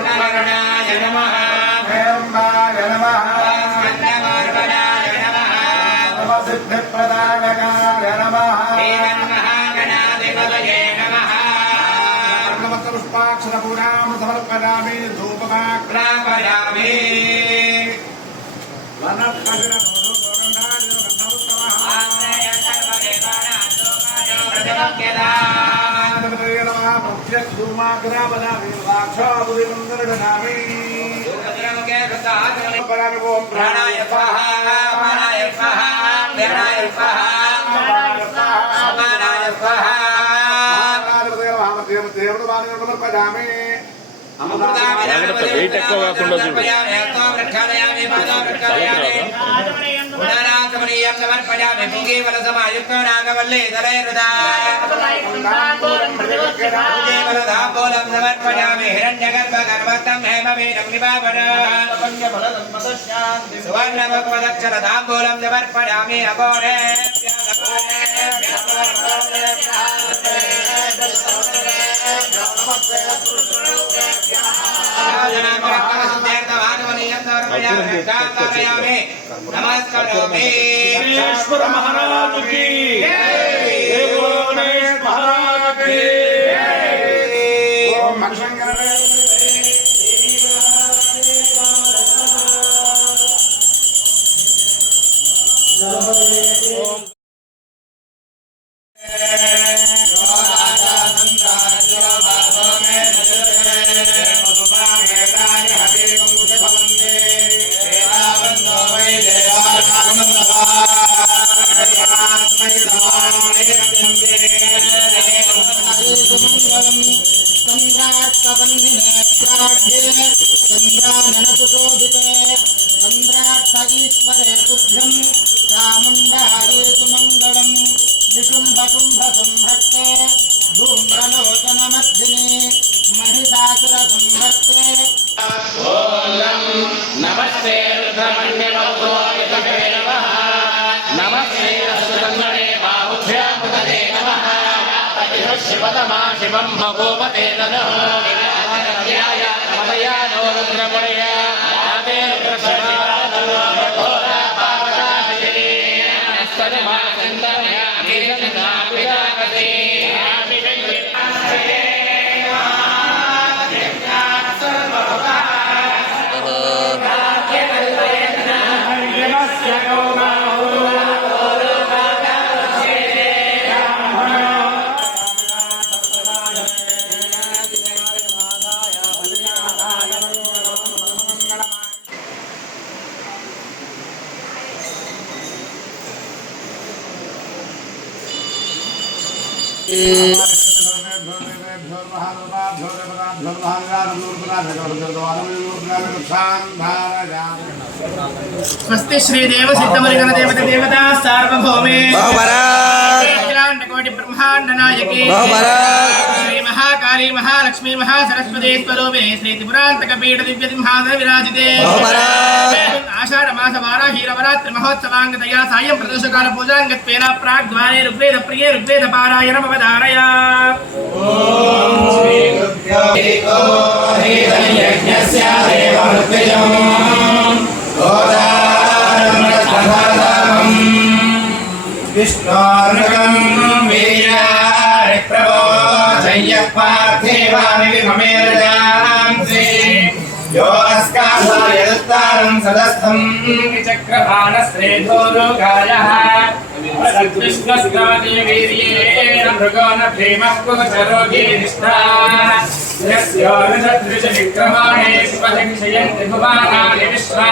हेरम्बवर्णाय नमः हेरम्बाय नमः स्कन्दमार्गणाय नमः सर्वसिद्धिप्रदायकाय नमः श्रीमन्महागणाधिपतये नमः पुष्पाक्षरपूजां समर्पयामि धूपमाग्रापयामि प्राणाय स्वाहा प्राणाय स्वाहा प्राणाय स्वाहा समानाय स्वाहा समर्पयामि వెయిట్ ఎక్కువ కాకుండా చూడు సమర్పయామి పుంగీవలసమాయుక్తో నాగవల్లే దళైర్దాబోలం సమర్పయామి హిరణ్యగర్భగర్భక్తం హేమవేదం నిపావన సువర్ణభగవదక్షరదాంబూలం సమర్పయామి అఘోరే नमस्कार महाराज की महाराज की ओम मनशंकर नमस्ते शिवतमा शिवं भगवते नमः नो रुद्रमणया स्वस्ति श्रीदेव सिद्धमरिगण देवता देवता सार्वभौमे कोटि ब्रह्मांड नायकी श्री महाकाली महालक्ष्मी महासरस्वती स्वरूपे श्री त्रिपुरांतक पीठ दिव्य सिंहासन विराजिते आषाढ़ मास वाराही नवरात्रि महोत्सवांगतया सायं प्रदोषकाल पूजांगत्वेन प्राग्द्वारे ऋग्वेद प्रिये ऋग्वेद पारायणम् अवधारया विष्णोर्गं वीरारि प्रबोधय्य पार्थिवानि विममेरजांसि यो अस्कासायदुत्तारं सदस्थं विचक्रभानश्रेधोरुगायः प्रदद्विष्णस्कानि वीर्येण मृगो न भीमः कुचरोगी निष्ठा यस्योर्नदृशविक्रमाणे स्वदक्षयन्ति भुवानानि विश्वा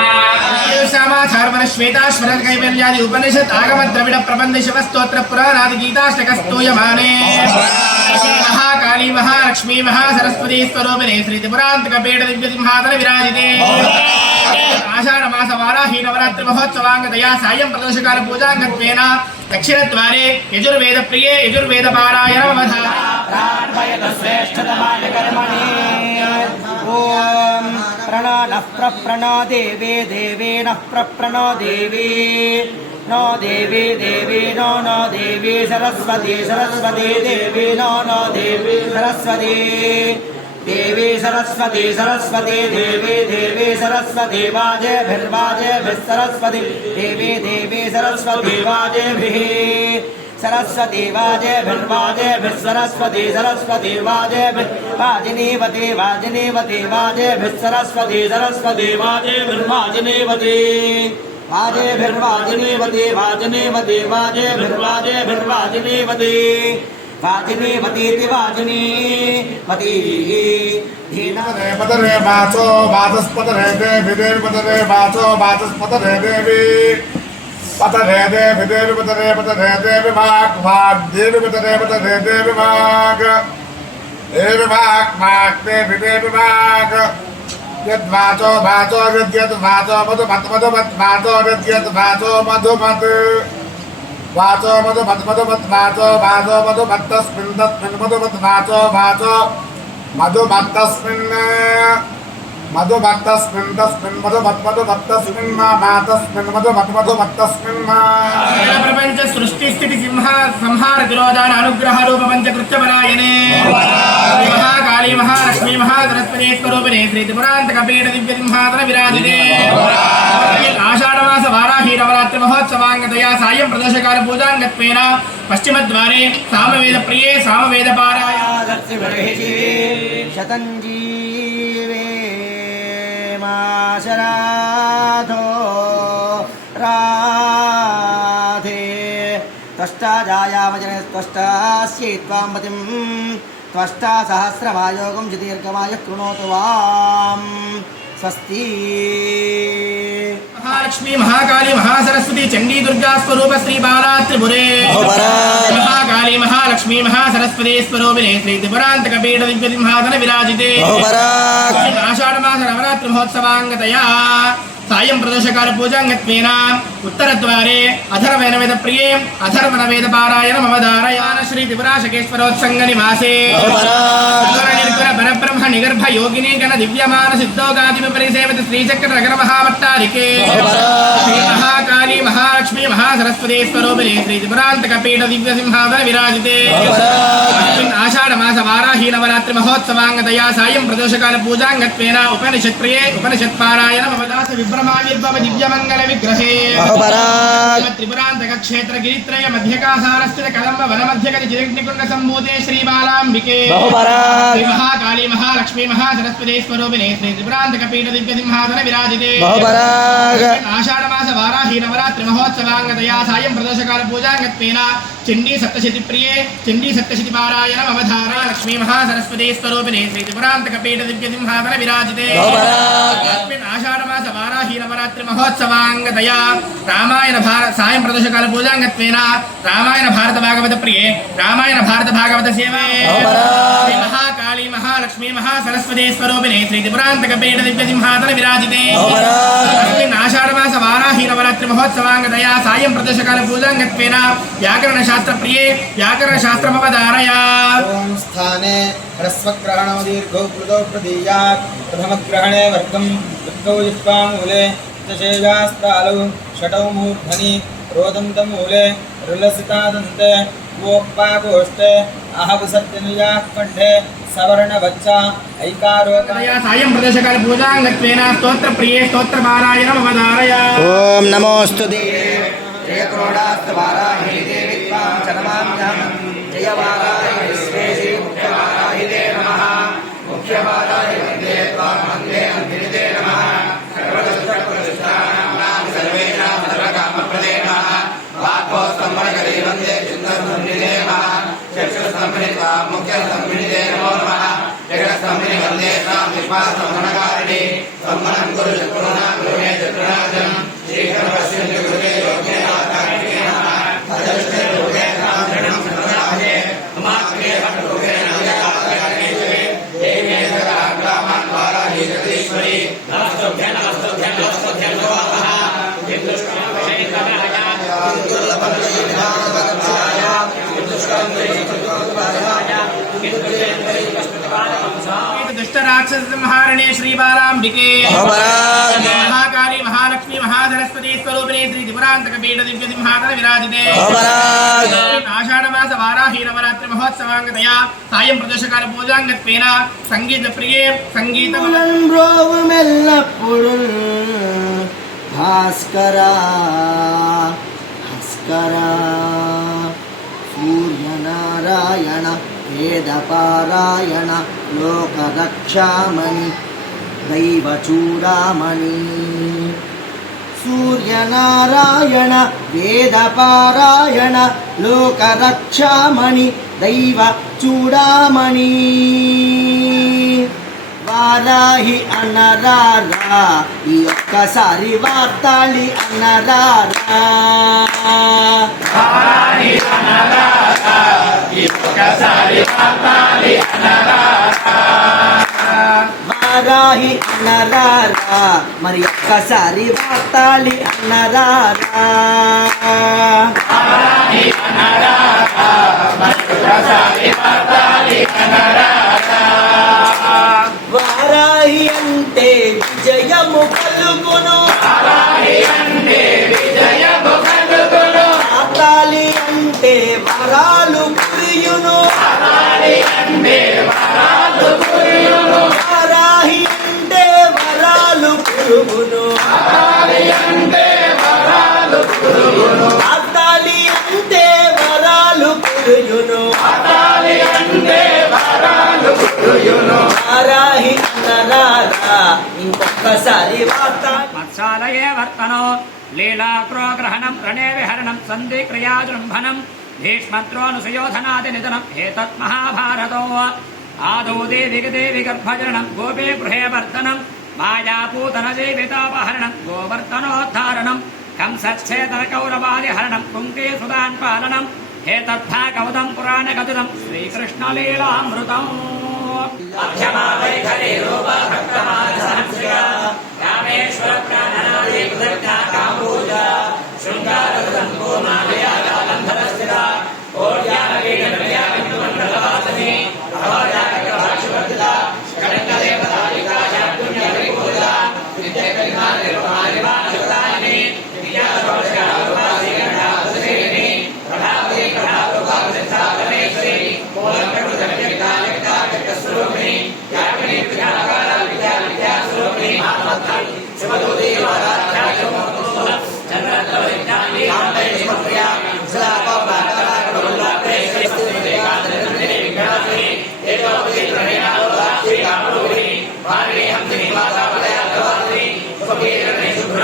श्वेताश्वर कैवल्यादि उपनिषद आगम द्रविड़ प्रबंध शिवस्तोत्र पुराणादि गीताष्टक स्तूयमाने महाकाली महालक्ष्मी महासरस्वती स्वरूपिणे श्री त्रिपुरांतक पीठ दिव्य सिंहासन विराजिते आषाढ़ मास वाराही नवरात्रि महोत्सवांगतया सायं प्रदोषकाल पूजांगत्वेन दक्षिणद्वारे यजुर्वेद प्रिये यजुर्वेद पारायणम् ओम प्रणो नः प्रणो देवे देवे नः प्रणो देवी नो देवी देवी नो नो देवी सरस्वती सरस्वती देवी नो नो देवी सरस्वती देवी सरस्वती सरस्वती देवी देवी सरस्वती वाजेभिर्वाजेभिः सरस्वती देवी देवी सरस्वती वाजेभिः सरस्वती वाजेभिर्वाजेभिः सरस्वती सरस्वती वाजेभिः वाजिनीवती वाजिनीवती वाजेभिः सरस्वती सरस्वती वाजेभिर्वाजिनीवती वाजेभिर्वाजिनीवती वाजिनीवती वाजेभिर्वाजेभिर्वाजिनीवती वाजिनीवतीति वाजिनीवती पतरे वाचो वाचस्पतरे देवी देवी पतरे वाचो वाचस्पतरे देवी पतरे देवी देवी पतरे पतरे देवी वाक् वाक् देवी पतरे पतरे देवी वाक् देवी वाक् वाक् देवी देवी वाक् यद्वाचो वाचो यद्वाचो मधुमत् मधुमत् वाचो यद्वाचो मधुमत् वाचो मधुमत् मधुमत् वाचो वाचो मधुमत् तस्मिन् तस्मिन् मधुमत् वाचो वाचो मधुमत् तस्मिन् मधुमत् तस्मिन् तस्मिन् मधुमत् मधुमत् तस्मिन् मा तस्मिन् मधुमत् मधुमत् तस्मिन् मा प्रपंच सृष्टि स्थिति संहार तिरोधान अनुग्रह रूप पंचकृत्य परायणे महाकाली महालक्ष्मी महासरस्वती स्वरूपिणे श्री त्रिपुरांतक पीठ दिव्य सिंहासन विराजिते आषाढ़ मास वाराही नवरात्रि महोत्सवांगतया सायं प्रदोषकाल पूजांगत्वेन पश्चिमद्वारे सामवेद प्रिये सामवेद पारायण शतञ्जीवे माशराधो राधे त्वष्टा जायामजने त्वष्टास्यै त्वां पतिं त्वष्टा सहस्रमायोगं च दीर्घमायुः कृणोतु वां स्वस्ति महालक्ष्मी महाकाली महासरस्वती चंडी दुर्गा स्वरूप श्री बाला त्रिपुरे महाकाली महालक्ष्मी महासरस्वती स्वरूपिणे श्री त्रिपुरांतक पीठ दिव्य सिंहासन विराजिते आषाढ़ मास नवरात्रि महोत्सवांगतया सायं प्रदोषकाल पूजांगत्वेन उत्तरद्वारे अथर्ववेद प्रिये अथर्ववेद पारायण अवधारयान श्री त्रिपुराशकेश्वरोत्संग निवासे निर्गुण परब्रह्म निगर्भ योगिनी गण दिव्यमान सिद्धोगादि परिसेवित श्रीचक्र नगर महामट्टारिके श्री महाकाली महालक्ष्मी महासरस्वती स्वरूपिणे श्री त्रिपुरांतक पीठ दिव्य सिंहासन विराजिते आषाढ़ मास वाराही नवरात्रि महोत्सवांगतया सायं प्रदोषकाल पूजांगत्वेन उपनिषत् प्रिये उपनिषत् पारायण अवदास ब्रह्माविर्भव दिव्यमंगल विग्रहे त्रिपुरांतक क्षेत्र गिरित्रय मध्यकासारस्थित कदम्ब वन मध्यगति जिग्निकुंड संभूते श्री बालांबिके श्री महाकाली महालक्ष्मी महासरस्वती स्वरूपिणे श्री त्रिपुरांतक पीठ दिव्य सिंहासन विराजिते आषाढ़ मास वाराही नवरात्रि महोत्सवांगतया सायं प्रदोषकाल पूजांगत्वेन चंडी सप्तशती प्रिये चंडी सप्तशती पारायण अवधारा लक्ष्मी महासरस्वती स्वरूपिणे श्री त्रिपुरांतक पीठ दिव्य सिंहासन विराजिते आषाढ़ मास वाराही नवरात्रि महोत्सवांगतया रामायण भारत सायं प्रदोषकाल पूजांगत्वेन रामायण भारत भागवत प्रिये रामायण भारत भागवत सेवे श्री महाकाली महालक्ष्मी महासरस्वती स्वरूपिणे श्री त्रिपुरांतक पीठ दिव्य सिंहासन विराजिते आषाढ़ मास वाराही नवरात्रि महोत्सवांगतया सायं प्रदोषकाल पूजांगत्वेन व्याकरण शास्त्र प्रिये व्याकरण शास्त्रमवधारया ओम स्थाने ह्रस्वग्रहणो दीर्घो कृतो प्रदीयात् प्रथमग्रहणे वर्गं वृद्धौ जिह्वामूले दशेयास्तालौ षटौ मूर्धनि रोदन्तमूले रुलसितादन्ते गोपागोष्ठे अहवसत्यनुयाः कंठे सवर्णवच्चा ऐकारोकया सायं प्रदोषकाल पूजांगत्वेन स्तोत्र प्रिये स्तोत्र पारायणम् अवधारया ओम नमोस्तु देवे जय क्रोडास्तवाराहि देवी त्वां च नमाम्यहं जय वाराहि विश्वेशि मुख्यवाराहि ते नमः मुख्यवाराहि वन्दे त्वां वन्दे अन्तिनिते नमः सर्वदुष्टप्रतिष्ठानां सर्वेषां सर्वकामप्रदे नमः वाक्पौस्तम्भकरी वन्दे चिन्तनसंनिधे नमः चक्षुस्तम्भिनि त्वां मुख्यस्तम्भिनिते नमो नमः जगत्स्तम्भिनि वन्दे त्वां विश्वासमनकारिणि सम्मनं कुरु चतुर्णा गुरुणे चतुर्णाजम् श्रीकरपश्यन्ति गुरुवे योगे आकारिणे नमः अदृष्टे योगे त्वां शरणं शरणाभये ममाग्रे हठयोगे नव्यकाकारिणे देवे सदाग्रामान् वाराहि जगदीश्वरी नमस्तुभ्यं नमस्तुभ्यं नमस्तुभ्यं नमः हिन्दुष्टं वैष्णवया हिन्दुर्लभविधानवक्षाया हिन्दुष्टं वैष्णवया हिन्दुष्टं वैष्णवया दुष्टराक्षससंहारणे श्रीबालाम्बिके महाकाली महालक्ष्मी महासरस्वती स्वरूपिणी श्री त्रिपुरान्तकपीठ दिव्यसिंहासन विराजिते आषाढमास वाराही नवरात्रि महोत्सवाङ्गतया सायं प्रदोषकाल पूजाङ्गत्वेन संगीतप्रिये సంగీతమెల్లప్పుడు భాస్కరా భాస్కరా సూర్యనారాయణ వేదపారాయణ లోకరక్షామణి దైవచూడామణి సూర్యనారాయణ వేదపారాయణ లోకరక్షామణి దైవ చూడామణి వారాహి అనరారా ఈ ఒక్కసారి వార్తాళి అనరారా వారాహి అనరారా ఈ ఒక్కసారి వార్తాళి అనరారా వారాహి అనరారా మరి ఒక్కసారి వార్తాళి అనరారా వారాహి అనరారా మరి ఒక్కసారి వార్తాళి అనరారా వారాహి అంటే విజయము కలుగును వారాహి అంటే విజయము కలుగును వార్తాళి అంటే వరాలు కురియును వారాహి అంటే వరాలు కురియును వారాహి అంటే వరాలు కురుగును వారాహి అంటే వరాలు కురుగును వార్తాళి అంటే వరాలు కురియును వార్తాళి అంటే వరాలు కురియును వారాహి అనరారా ఇంకొకసారి వార్తాళి మత్సాలయే వర్తనో లీలాక్రోగ్రహణం ప్రణే విహరణం సంధి క్రియాజృంభనం భీష్మద్రోనుసుయోధనాది నిధనం ఏతత్ మహాభారతో ఆదౌ దేవి దేవి గర్భజననం గోపే గృహే వర్ధనం మాయాపూతన జీవితాపహరణం గోవర్ధనోద్ధారణం కంసచ్ఛేదన కౌరవాది హరణం కుంకే సుదాన్ పాలనం ఏతద్భాగవతం పురాణగతులం శ్రీకృష్ణలీలామృతం మధ్యమావైఖరి రూప భక్తమాన సంశ్రయ రామేశ్వర ప్రాణనాది కృతజ్ఞ కాంబోజ శృంగారగతం గోమాలయా కాలంధరస్థిర కోట్యానవీన విద్యామండలవాసిని భవజాగర భాషవర్ధిత కళంకదేవతాలికాశ పుణ్య విభూత విద్యకల్మా నిర్వాణివా శుద్ధాయిని విద్యాదోషకారువాసిగణాపసేని ప్రభావతి ప్రభావోపాసిద్ధా పరమేశ్వరి స్వరూపిణి యామిని విజ్ఞానకార విద్యా స్వరూపిణి ఆత్మత్వం శివదూతి శుభ్ర